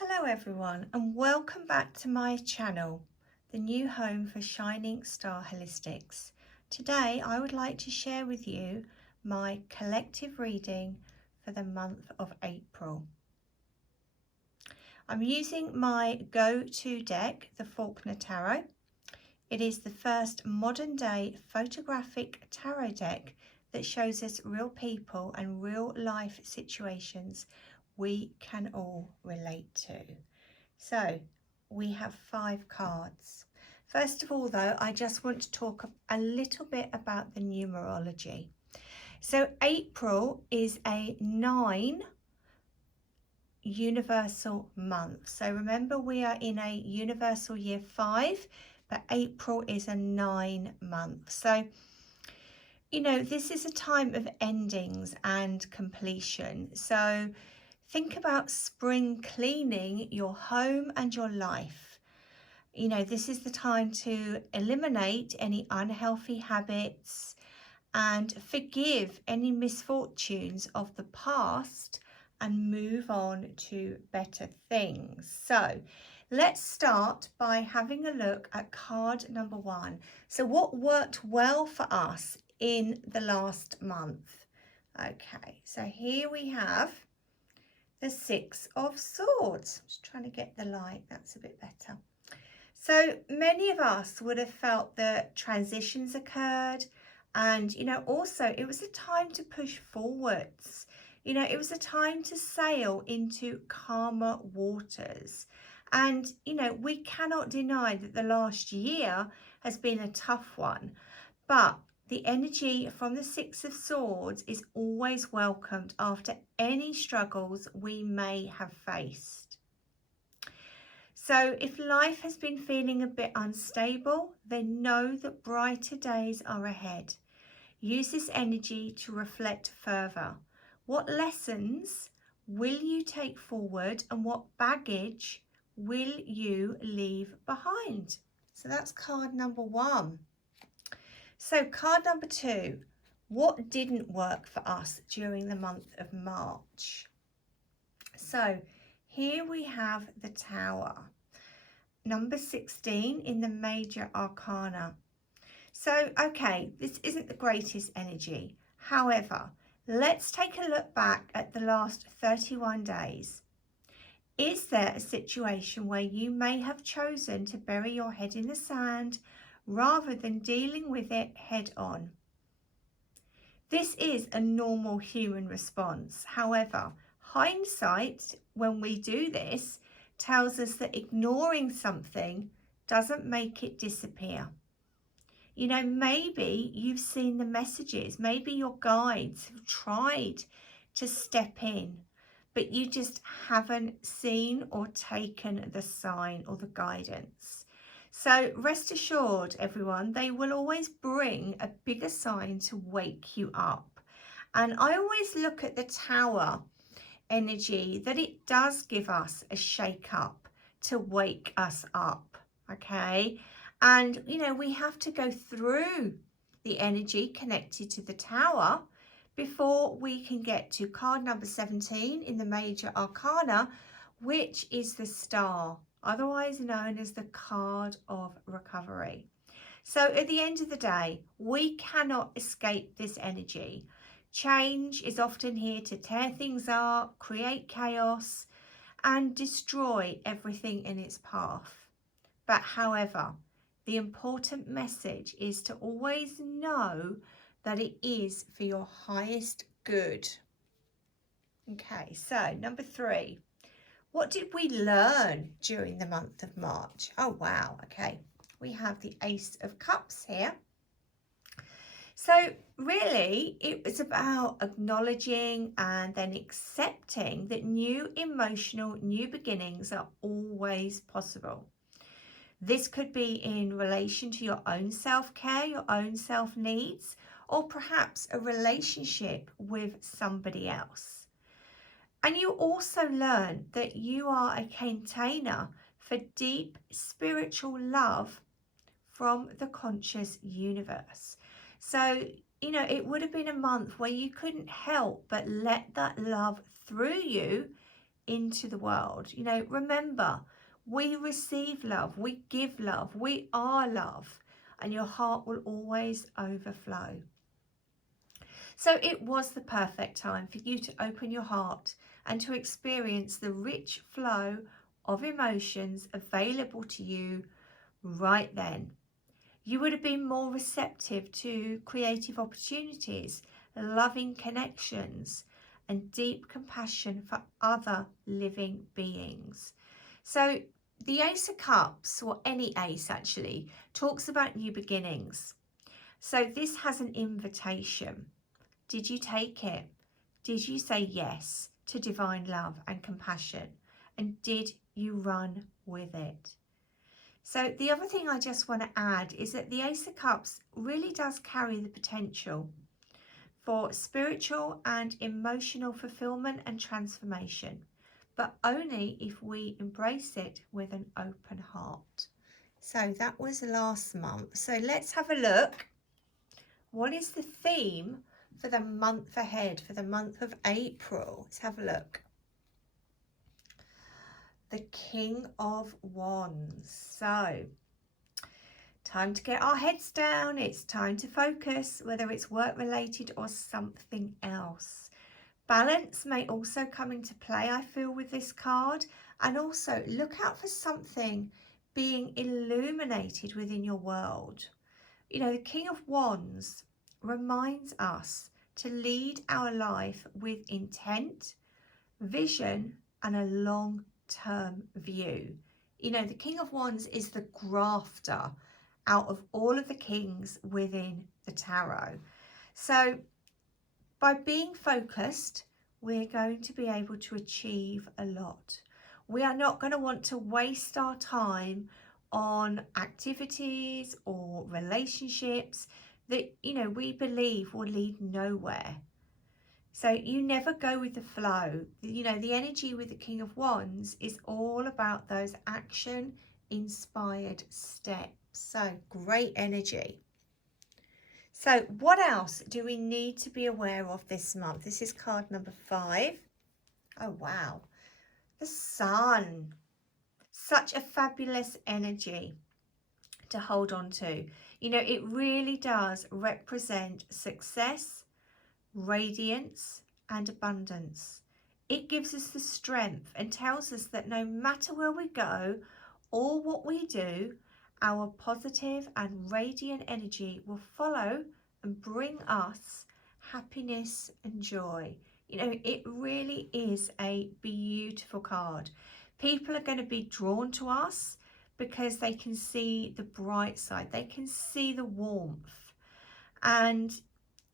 Hello everyone, and welcome back to my channel, the new home for Shining Star Holistics. Today I would like to share with you my collective reading for the month of April. I'm using my go-to deck, the Faulkner Tarot. It is the first modern day photographic tarot deck that shows us real people and real life situations we can all relate to. So we have 5 cards. First of all though, I just want to talk a little bit about the numerology. So April is a 9 universal month. So remember, we are in a universal year 5, but April is a 9 month. So you know, this is a time of endings and completion. So think about spring cleaning your home and your life. You know, this is the time to eliminate any unhealthy habits and forgive any misfortunes of the past and move on to better things. So let's start by having a look at card number 1. So what worked well for us in the last month? Okay, so here we have the 6 of Swords. Just trying to get the light, that's a bit better. So many of us would have felt that transitions occurred, and you know, also it was a time to push forwards. You know, it was a time to sail into calmer waters. And you know, we cannot deny that the last year has been a tough one, but the energy from the 6 of Swords is always welcomed after any struggles we may have faced. So if life has been feeling a bit unstable, then know that brighter days are ahead. Use this energy to reflect further. What lessons will you take forward, and what baggage will you leave behind? So that's card number 1. So card number 2, what didn't work for us during the month of March? So here we have the Tower, number 16 in the Major Arcana. So, okay, this isn't the greatest energy. However, let's take a look back at the last 31 days. Is there a situation where you may have chosen to bury your head in the sand rather than dealing with it head on? This is a normal human response. However, hindsight, when we do this, tells us that ignoring something doesn't make it disappear. You know, maybe you've seen the messages, maybe your guides have tried to step in, but you just haven't seen or taken the sign or the guidance. So rest assured, everyone, they will always bring a bigger sign to wake you up. And I always look at the Tower energy that it does give us a shake up to wake us up, okay? And, you know, we have to go through the energy connected to the Tower before we can get to card number 17 in the Major Arcana, which is the Star, otherwise known as the card of recovery. So at the end of the day, we cannot escape this energy. Change is often here to tear things up, create chaos, and destroy everything in its path. But however, the important message is to always know that it is for your highest good. Okay, so number 3. What did we learn during the month of March? Oh, wow. Okay, we have the Ace of Cups here. So really, it was about acknowledging and then accepting that new beginnings are always possible. This could be in relation to your own self-care, your own self-needs, or perhaps a relationship with somebody else. And you also learn that you are a container for deep spiritual love from the conscious universe. So, you know, it would have been a month where you couldn't help but let that love through you into the world. You know, remember, we receive love, we give love, we are love, and your heart will always overflow. So it was the perfect time for you to open your heart and to experience the rich flow of emotions available to you right then. You would have been more receptive to creative opportunities, loving connections, and deep compassion for other living beings. So the Ace of Cups, or any ace actually, talks about new beginnings. So this has an invitation. Did you take it? Did you say yes to divine love and compassion? And did you run with it? So the other thing I just want to add is that the Ace of Cups really does carry the potential for spiritual and emotional fulfillment and transformation, but only if we embrace it with an open heart. So that was last month. So let's have a look. What is the theme for the month ahead, for the month of April? Let's have a look. The King of Wands. So, time to get our heads down. It's time to focus, whether it's work related or something else. Balance may also come into play, I feel, with this card. And also look out for something being illuminated within your world. You know, the King of Wands reminds us to lead our life with intent, vision, and a long-term view. You know, the King of Wands is the grafter out of all of the kings within the tarot. So by being focused, we're going to be able to achieve a lot. We are not going to want to waste our time on activities or relationships that, you know, we believe will lead nowhere. So you never go with the flow. You know, the energy with the King of Wands is all about those action-inspired steps. So great energy. So what else do we need to be aware of this month? This is card number 5. Oh, wow. The Sun. Such a fabulous energy to hold on to. You know, it really does represent success, radiance, and abundance. It gives us the strength and tells us that no matter where we go or what we do, our positive and radiant energy will follow and bring us happiness and joy. You know, it really is a beautiful card. People are going to be drawn to us because they can see the bright side. They can see the warmth. And,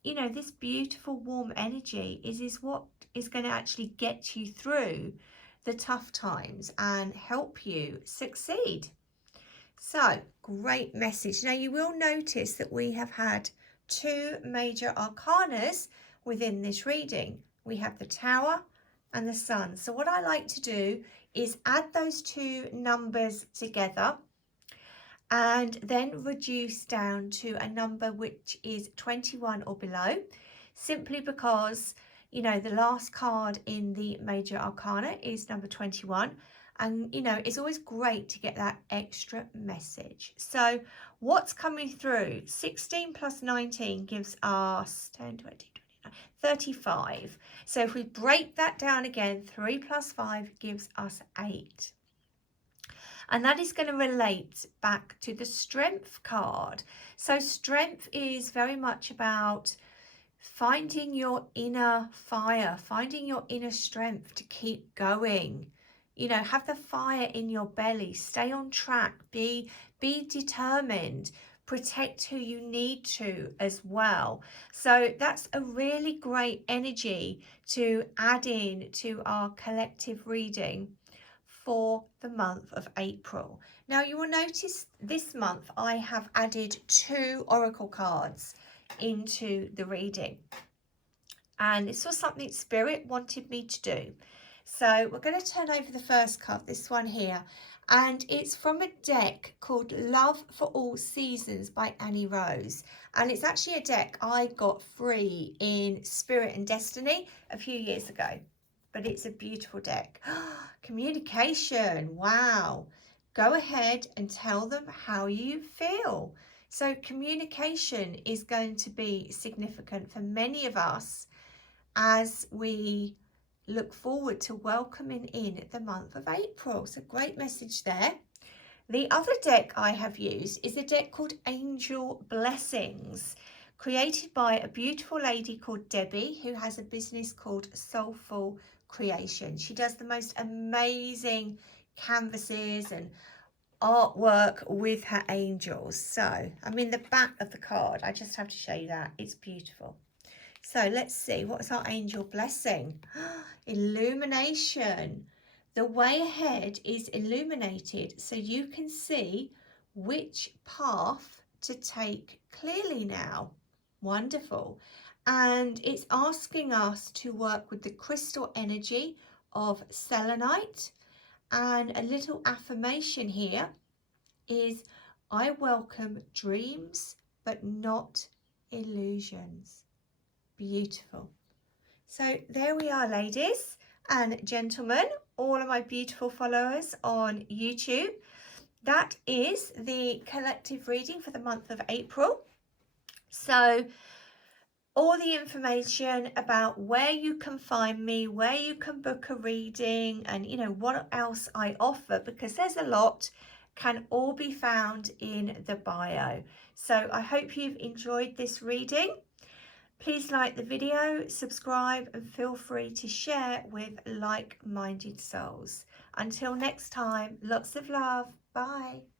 you know, this beautiful warm energy is what is going to actually get you through the tough times and help you succeed. So, great message. Now, you will notice that we have had 2 major arcanas within this reading. We have the Tower and the Sun. So what I like to do is add those 2 numbers together and then reduce down to a number which is 21 or below, simply because, you know, the last card in the major arcana is number 21. And, you know, it's always great to get that extra message. So what's coming through? 16 plus 19 gives us 10, 20, 29, 35. So if we break that down again, 3 plus 5 gives us 8. And that is going to relate back to the Strength card. So Strength is very much about finding your inner fire, finding your inner strength to keep going. You know, have the fire in your belly, stay on track, be determined, protect who you need to as well. So that's a really great energy to add in to our collective reading for the month of April. Now you will notice this month I have added 2 oracle cards into the reading. And this was something Spirit wanted me to do. So we're going to turn over the first card, this one here, and it's from a deck called Love for All Seasons by Annie Rose. And it's actually a deck I got free in Spirit and Destiny a few years ago. but it's a beautiful deck. Communication, wow. Go ahead and tell them how you feel. So communication is going to be significant for many of us as we look forward to welcoming in the month of April. So great message there. The other deck I have used is a deck called Angel Blessings, created by a beautiful lady called Debbie, who has a business called Soulful Creation. She does the most amazing canvases and artwork with her angels. So I'm in the back of the card. I just have to show you that. It's beautiful. So let's see, what's our angel blessing? Illumination. The way ahead is illuminated so you can see which path to take clearly now. Wonderful. And it's asking us to work with the crystal energy of selenite. And a little affirmation here is, I welcome dreams, but not illusions. Beautiful. So there we are, ladies and gentlemen, all of my beautiful followers on YouTube. That is the collective reading for the month of April. So all the information about where you can find me, where you can book a reading, and you know what else I offer, because there's a lot, can all be found in the bio. So I hope you've enjoyed this reading. Please like the video, subscribe, and feel free to share with like-minded souls. Until next time, lots of love. Bye.